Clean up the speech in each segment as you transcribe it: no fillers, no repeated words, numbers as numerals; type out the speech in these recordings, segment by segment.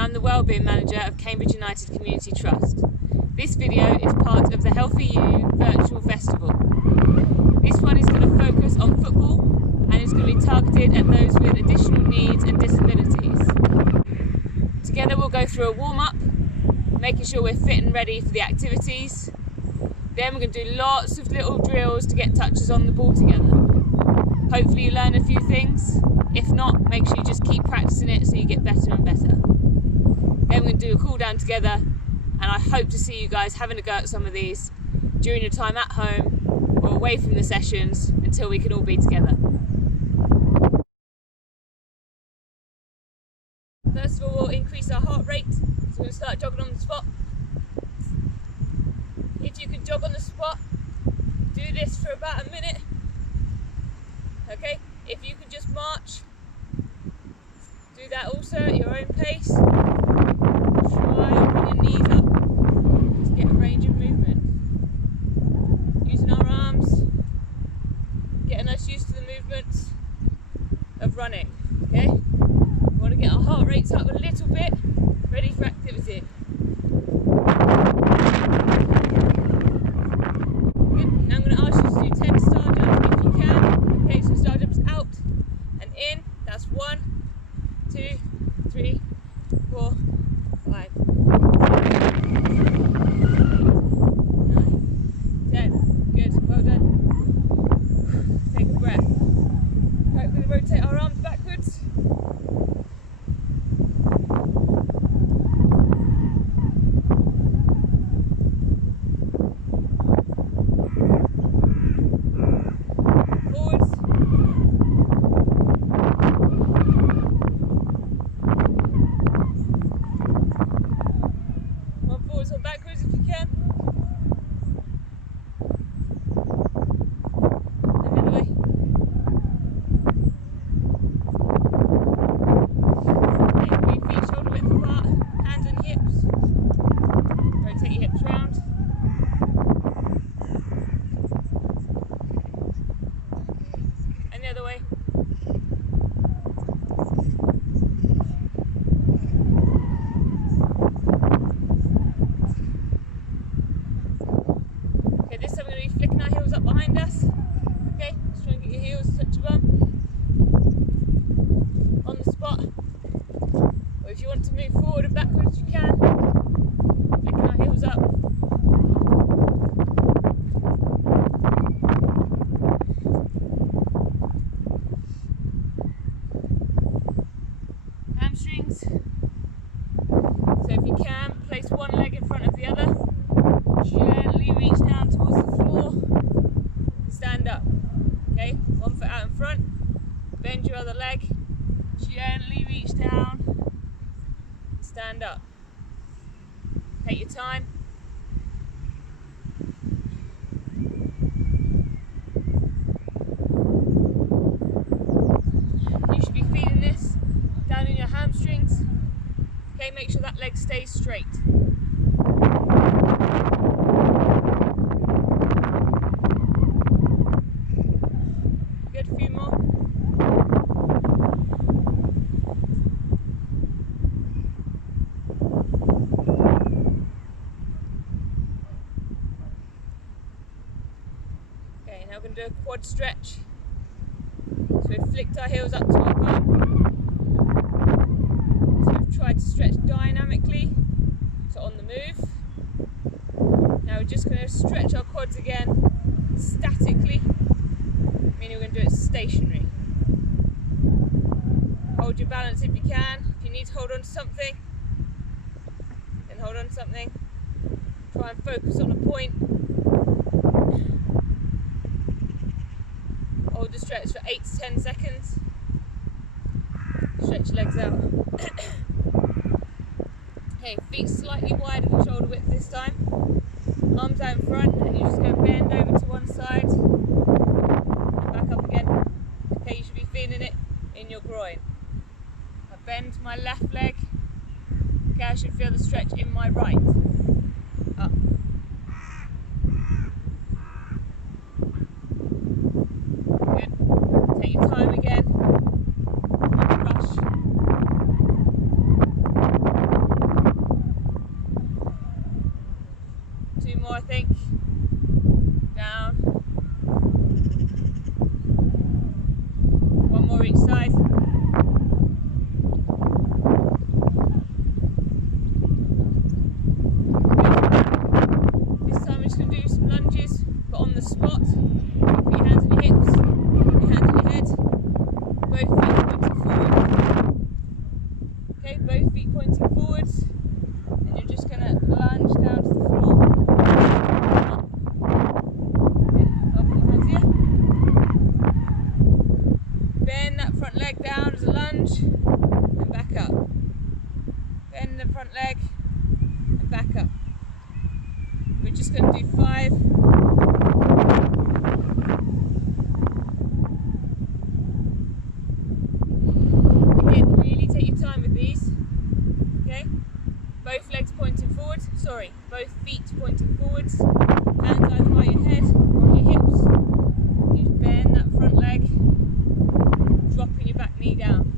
and I'm the Wellbeing Manager of Cambridge United Community Trust. This video is part of the Healthy You Virtual Festival. This one is going to focus on football and it's going to be targeted at those with additional needs and disabilities. Together we'll go through a warm-up, making sure we're fit and ready for the activities. Then we're going to do lots of little drills to get touches on the ball together. Hopefully you learn a few things. If not, make sure you just keep practicing it so you get better and better. Then we're going to do a cool down together, and I hope to see you guys having a go at some of these during your time at home or away from the sessions until we can all be together. First of all, we'll increase our heart rate, so we're going to start jogging on the spot. If you can jog on the spot, do this for about a minute. Okay, if you can just march, do that also at your own pace. Try and bring your knees up to get a range of movement. Using our arms, getting us used to the movements of running. Okay, we want to get our heart rates up a little bit, ready for activity. Good. Now I'm going to ask you to do 10 star jumps if you can. Okay, so star jumps out and in. That's 1, 2, 3, 4, 5, 6, 7, 8, 9, 10. Good, well done. Take a breath. Right, we're going to rotate our arms backwards. Backwards if you can. And the other way. Okay, 3 feet shoulder width apart, hands on hips. Rotate your hips round. And the other way. This time we're going to be flicking our heels up behind us. Okay, just try and get your heels to touch your bum. On the spot. Or if you want to move forward and backwards, you can. Flicking our heels up. Hamstrings. So if you can, place one leg in front of the other. Gently reach down towards the floor, stand up. Okay, 1 foot out in front, bend your other leg, gently reach down, stand up. Take your time. You should be feeling this down in your hamstrings. Okay, make sure that leg stays straight. Okay, now we're going to do a quad stretch. So we've flicked our heels up to our bum. So we've tried to stretch dynamically, so on the move. Now we're just going to stretch our quads again statically, meaning we're going to do it stationary. Hold your balance if you can. If you need to hold on to something, then hold on to something. Try and focus on a point. Hold the stretch for 8 to 10 seconds. Stretch your legs out. Okay, feet slightly wider than shoulder width this time. Arms out in front, and you just go bend over to one side and back up again. Okay, you should be feeling it in your groin. I bend my left leg. Okay, I should feel the stretch in my right. Up. Good. Take your time again. Don't rush. 2 more, I think. Down. 1 more each side. This time we're just going to do some lunges, but on the spot. Put your hands on your hips, your hands on your head. Both feet pointing forward. Okay, both feet pointing forwards. And you're just going to lunge down to the floor. Okay, up your hands here. Bend that front leg down as a lunge and back up. Bend the front leg and back up. We're just going to do 5. Again, really take your time with these. Okay? Both legs pointing forward. Sorry, both feet pointing forwards. Hands either by your head or on your hips. You just bend that front leg, dropping your back knee down.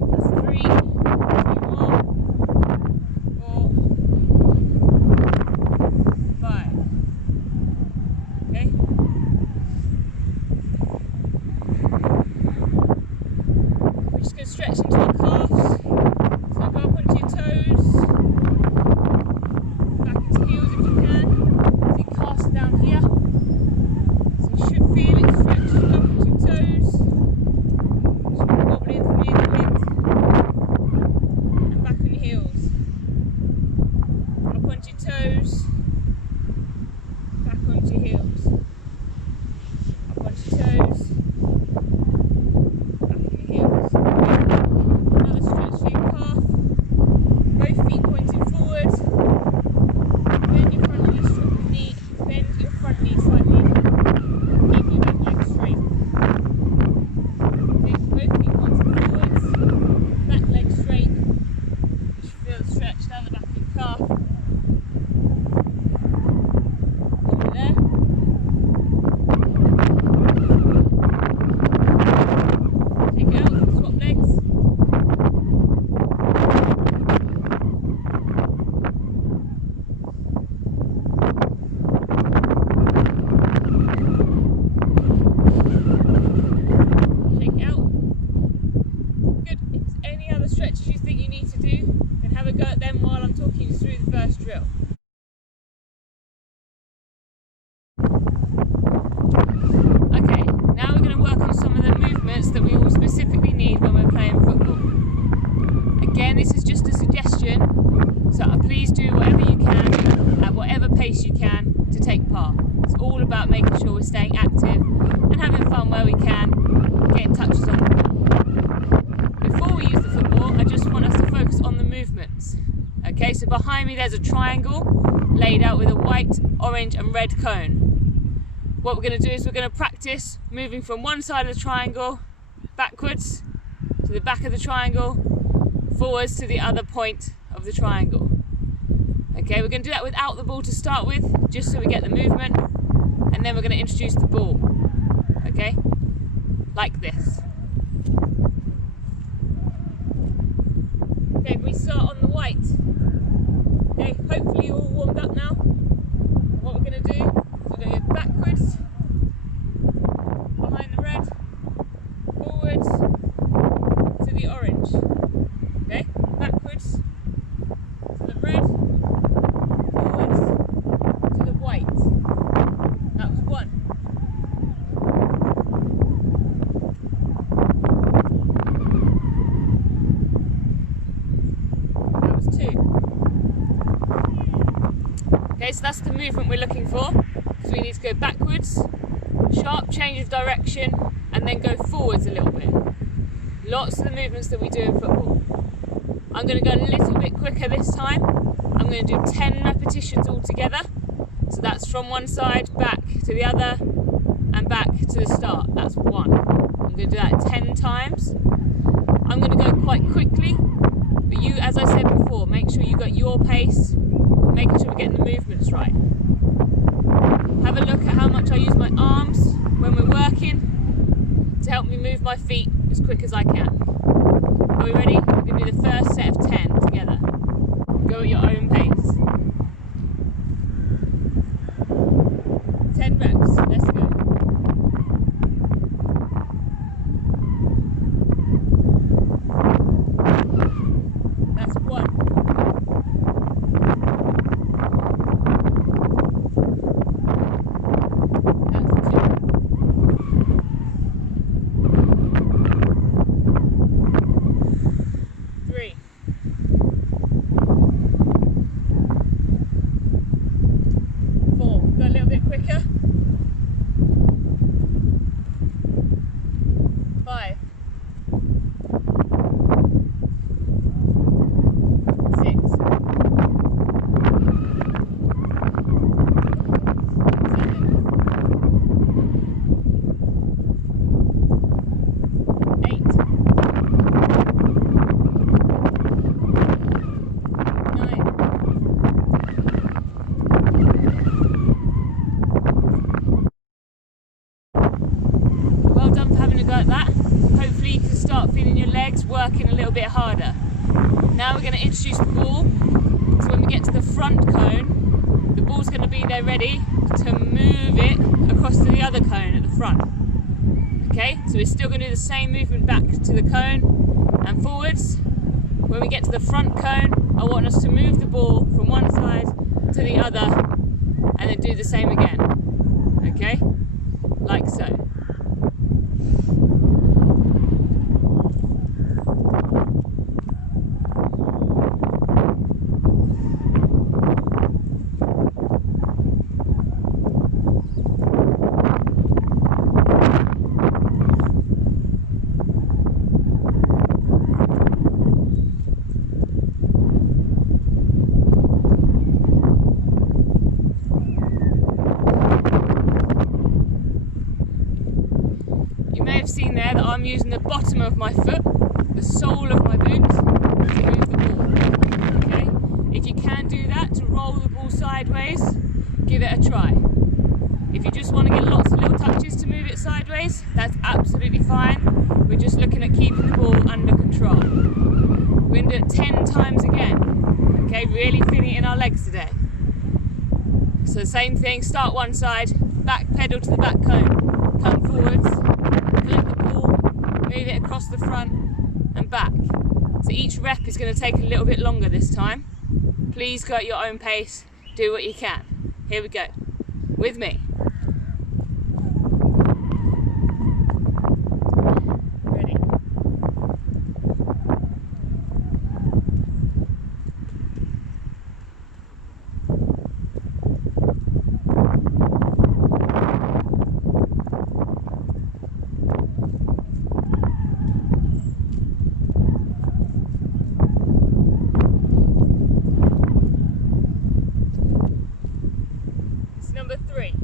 That's 3. 2 more. 4. 5. Okay? We're just going to stretch into our calves. So go up onto your toes, back into heels if you can. So your calves are down here. So you should feel it stretch up onto your toes. Just wobble in from the wind. And back on your heels. Up onto your toes. Back onto your heels. Up onto your toes. Back on your heels. Another stretch for your calf. Both feet pointing forward. Bend your front knee, bend your front knee slightly. Keep your back leg straight. Okay, both feet pointing forwards. Back leg straight. You should feel the stretch down the back of your calf. Over there. Take it out, swap legs. Shake it out. Good. If there's any other stretches you think you need to do, then have a go at them while I'm talking you through the first drill. Okay, now we're going to work on some of the movements that we all specifically need when we're playing football. Again, this is just a suggestion, so please do whatever you can, at whatever pace you can, to take part. It's all about making sure we're staying active and having fun where we can, getting touches on the ball. Before we use the football, I just want us to focus on the movements. Okay, so behind me there's a triangle laid out with a white, orange and red cone. What we're going to do is we're going to practice moving from one side of the triangle backwards to the back of the triangle, forwards to the other point of the triangle. Okay, we're going to do that without the ball to start with, just so we get the movement, and then we're going to introduce the ball. Okay, like this. Okay, we start on the white. Okay, hopefully you're all warmed up now. And what we're going to do is we're going to go backwards, behind the red, forwards to the orange. Okay, backwards to the red, forwards to the white. That was 1. That was 2. Okay, so that's the movement we're looking for. So we need to go backwards, sharp change of direction, and then go forwards a little bit. Lots of the movements that we do in football. I'm going to go a little bit quicker this time. I'm going to do 10 repetitions all together. So that's from one side, back to the other, and back to the start. That's 1. I'm going to do that 10 times. I'm going to go quite quickly, but you, as I said before, make sure you got your pace, making sure we're getting the movements right. Have a look at how much I use my arms when we're working to help me move my feet as quick as I can. Are we ready? We're going to do the first set of 10 together. Go at your own pace. 10 reps, let's go. That's 1. That's 2. 3. 4. Go a little bit quicker. 5. 6. 7. 8. 9. Well done for having a go at that. Hopefully you can start feeling your legs working a little bit harder. Now we're going to introduce the ball. So when we get to the front cone, the ball's going to be there ready to move it across to the other cone at the front. Okay, so we're still going to do the same movement back to the cone and forwards. When we get to the front cone, I want us to move the ball from one side to the other and then do the same again. Okay, like so. You may have seen there that I'm using the bottom of my foot, the sole of my boot, to move the ball. Okay? If you can do that to roll the ball sideways, give it a try. If you just want to get lots of little touches to move it sideways, that's absolutely fine. We're just looking at keeping the ball under control. We're going to do it 10 times again. Okay, really feeling it in our legs today. So same thing, start one side, back pedal to the back cone, come forwards, collect the ball, move it across the front and back. So each rep is going to take a little bit longer this time. Please go at your own pace, do what you can. Here we go, with me. Ready? Number 3.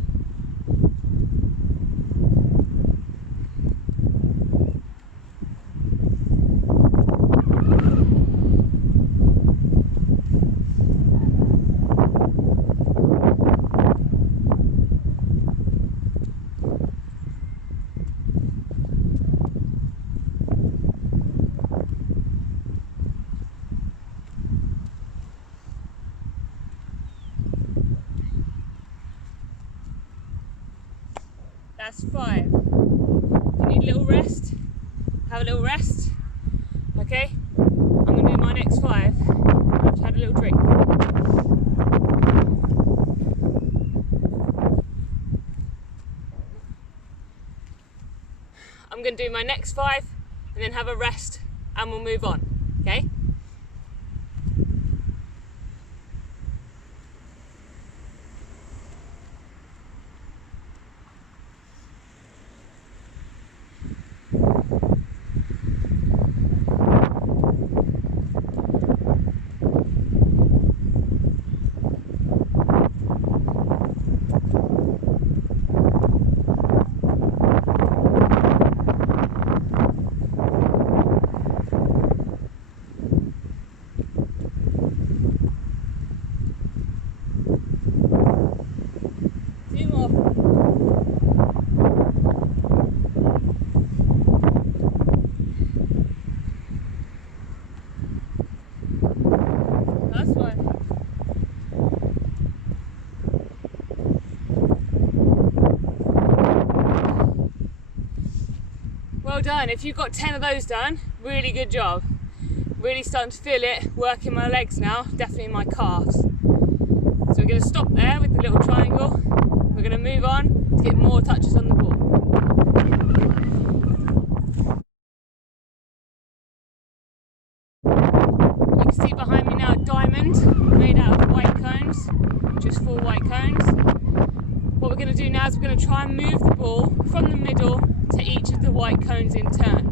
That's 5. If you need a little rest, have a little rest. Okay, I'm going to do my next 5. I've had a little drink. I'm going to do my next 5 and then have a rest and we'll move on. Okay? done. If you've got 10 of those done, really good job. Really starting to feel it working my legs now, definitely my calves. So we're going to stop there with the little triangle. We're going to move on to get more touches on the ball. You can see behind me now a diamond made out of white cones, just 4 white cones. What we're going to do now is we're going to try and move the ball from the middle to each of the white cones in turn.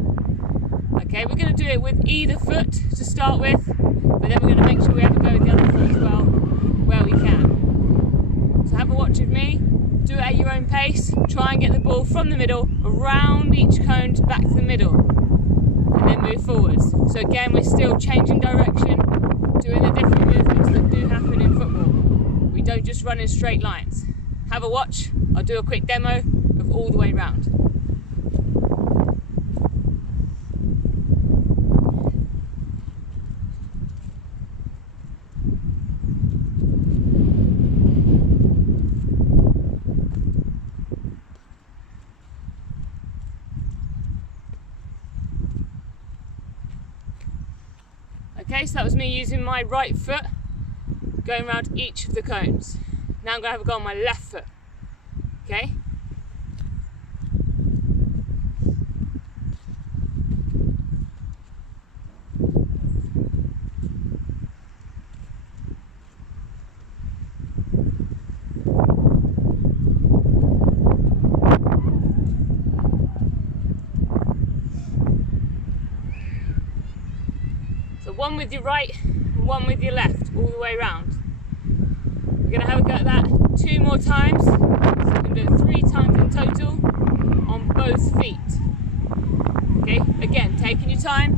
Okay, we're going to do it with either foot to start with, but then we're going to make sure we have a go with the other foot as well, where we can. So have a watch of me, do it at your own pace, try and get the ball from the middle, around each cone back to the middle, and then move forwards. So again, we're still changing direction, doing the different movements that do happen in football. We don't just run in straight lines. Have a watch, I'll do a quick demo of all the way round. Okay, so that was me using my right foot, going around each of the cones. Now I'm going to have a go on my left foot, okay? So one with your right and one with your left, all the way around. We're going to have a go at that 2 more times. So we're going to do it 3 times in total on both feet. Okay, again, taking your time.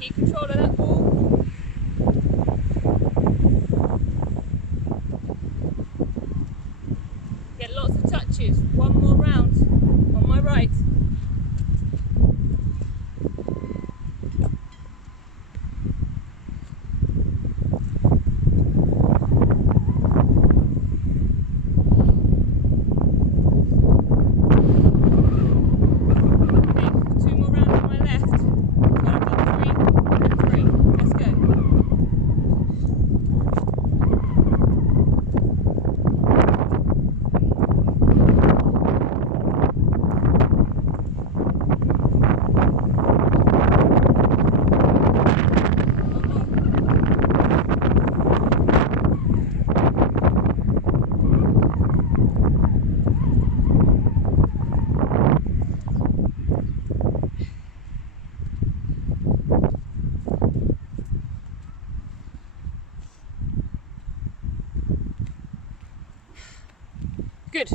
Keep control of that ball. Get lots of touches. 1 more round on my right. Good.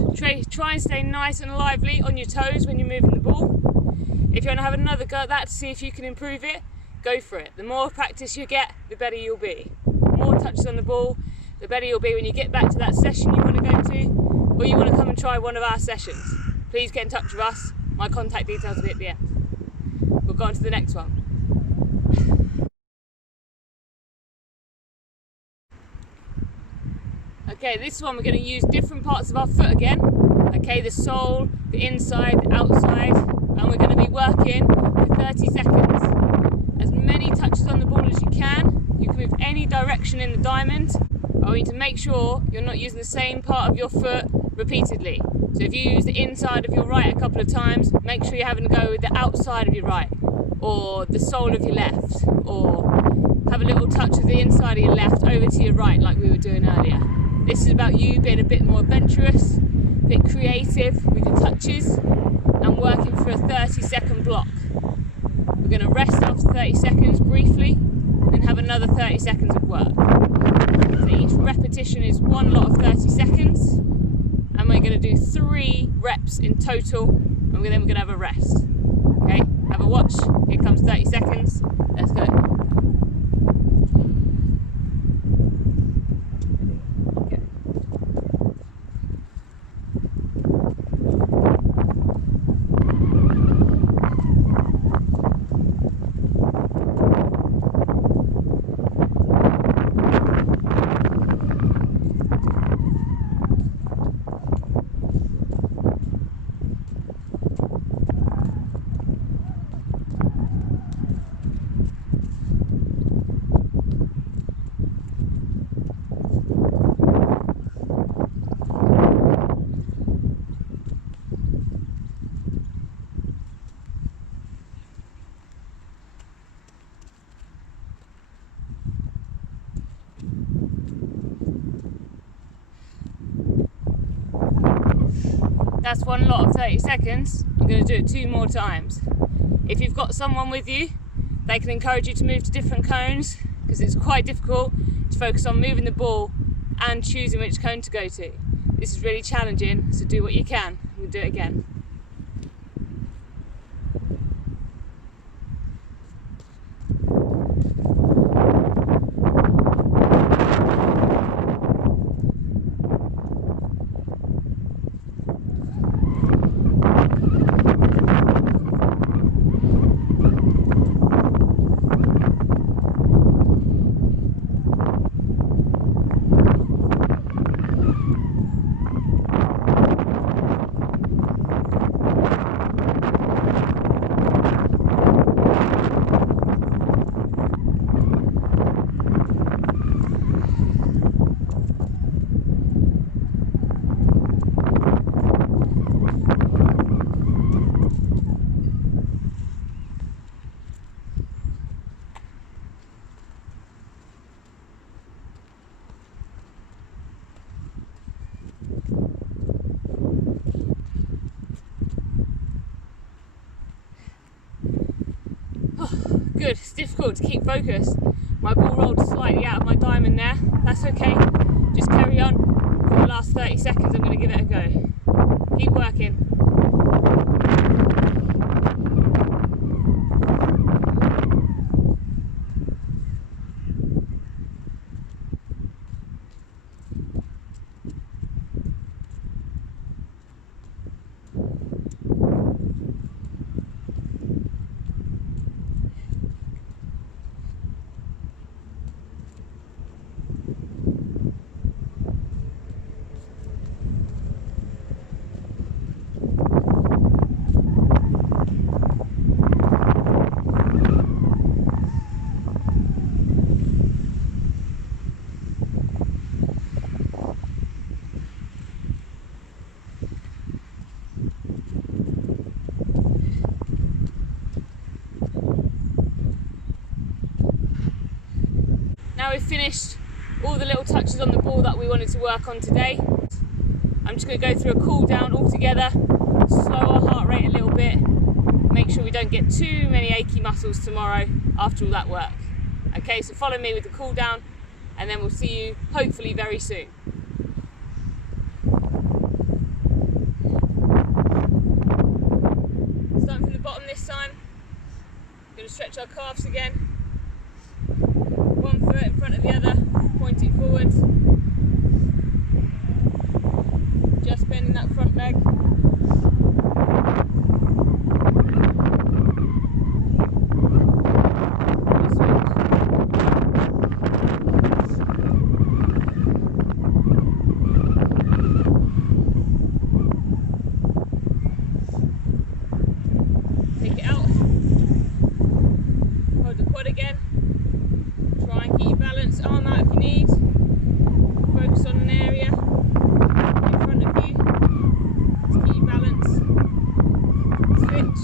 Try and stay nice and lively on your toes when you're moving the ball. If you want to have another go at that to see if you can improve it, go for it. The more practice you get, the better you'll be. The more touches on the ball, the better you'll be when you get back to that session you want to go to, or you want to come and try one of our sessions. Please get in touch with us. My contact details will be at the end. We'll go on to the next one. Okay, this one we're going to use different parts of our foot again. Okay, the sole, the inside, the outside, and we're going to be working for 30 seconds. As many touches on the ball as you can. You can move any direction in the diamond, but we need to make sure you're not using the same part of your foot repeatedly. So if you use the inside of your right a couple of times, make sure you're having to go with the outside of your right, or the sole of your left, or have a little touch of the inside of your left over to your right like we were doing earlier. This is about you being a bit more adventurous, a bit creative with your touches, and working for a 30-second block. We're going to rest after 30 seconds briefly, then have another 30 seconds of work. So each repetition is one lot of 30 seconds, and we're going to do 3 reps in total, and then we're going to have a rest. Okay, have a watch. Here comes 30 seconds. Let's go. That's one lot of 30 seconds. I'm going to do it 2 more times. If you've got someone with you, they can encourage you to move to different cones, because it's quite difficult to focus on moving the ball and choosing which cone to go to. This is really challenging, so do what you can. We'll do it again. Good, it's difficult to keep focused. My ball rolled slightly out of my diamond there. That's okay, just carry on. For the last 30 seconds I'm going to give it a go. Keep working. Now we've finished all the little touches on the ball that we wanted to work on today. I'm just going to go through a cool down altogether, slow our heart rate a little bit, make sure we don't get too many achy muscles tomorrow after all that work. Okay, so follow me with the cool down and then we'll see you hopefully very soon. Starting from the bottom this time, we're going to stretch our calves again. One foot in front of the other, pointing forwards. Just bending that front leg. Take it out. Hold the quad again. Try and keep your balance, arm out if you need. Focus on an area in front of you to keep your balance. Switch.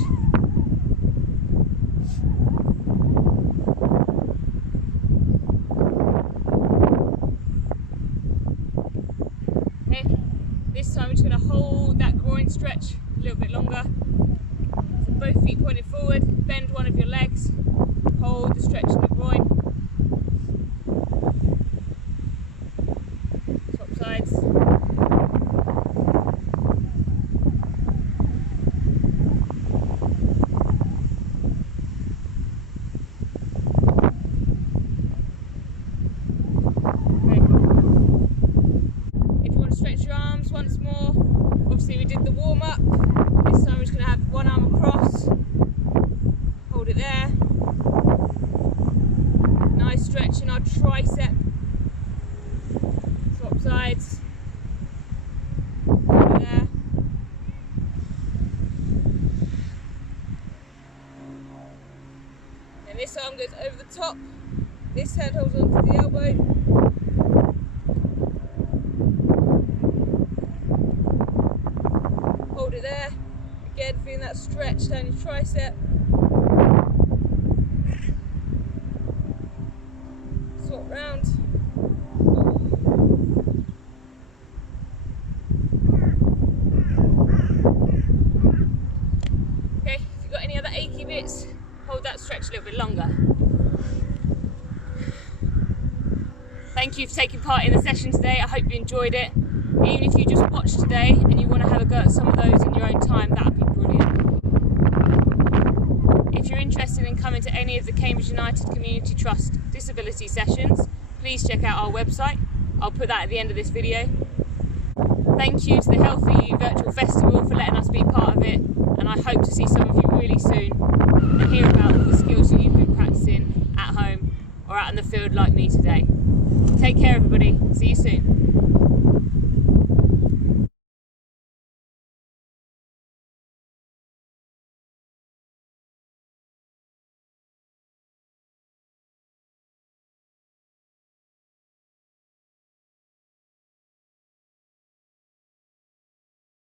Okay, this time we're just going to hold that groin stretch a little bit longer. So both feet pointed forward, bend one of your legs, hold the stretch in the groin. Sides. Okay. If you want to stretch your arms once more, obviously we did the warm up. This time we're just going to have one arm across, hold it there. Nice stretch in our tricep. Swap sides. Over there. And this arm goes over the top. This hand holds onto the elbow. Hold it there. Again, feeling that stretch down your tricep. Swap round. bit longer. Thank you for taking part in the session today. I hope you enjoyed it. Even if you just watched today and you want to have a go at some of those in your own time, that would be brilliant. If you're interested in coming to any of the Cambridge United Community Trust disability sessions, please check out our website. I'll put that at the end of this video. Thank you to the Healthy You Virtual Festival for letting us be part of it, and I hope to see some of you really soon and hear about all the skills that you've been practicing at home or out in the field like me today. Take care everybody, see you soon.